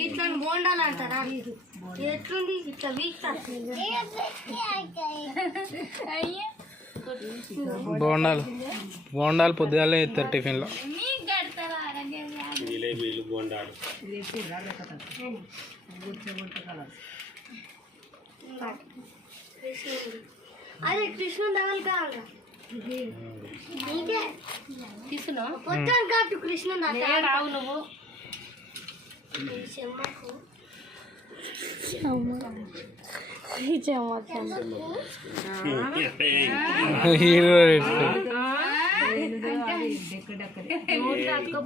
ఇట్లా బోండాలు అంటారా? ఎట్లుంది ఇట్లా వీక్ బోండాలు బోండాలు పొద్దుగాలే ఇస్తారు టిఫిన్లో. అదే కృష్ణుడు డబల్ కావాలి తీసుకున్నా పొద్దున కాటు కృష్ణుడు రావు నువ్వు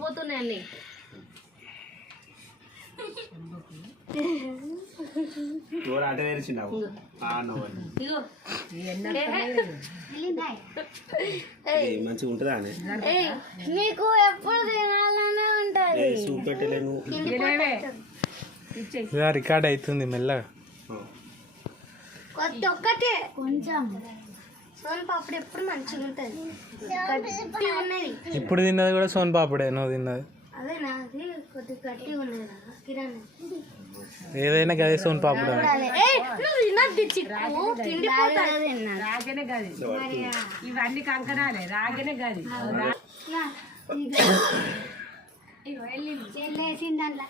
పోతున్నాయి మంచిగా ఉంటుందా నీకు ఎప్పుడు తినాలనే ఉంటుంది. రికార్డ్ అవుతుంది మెల్లగా. కొత్త ఒక్కటే కొంచెం సోన్ పాపడి ఎప్పుడు మంచిగా ఉంటుంది. ఇప్పుడు తిన్నది కూడా సోన్ పాపడే. నువ్వు తిన్నది అదేనా? అది కొద్దిగా గట్టిగా ఉన్నది కిరాణా. ఏదైనా గదే సోన్ పాపడే. ఇవన్నీ కంకణాలే రాగనే గది వేసిందల్లా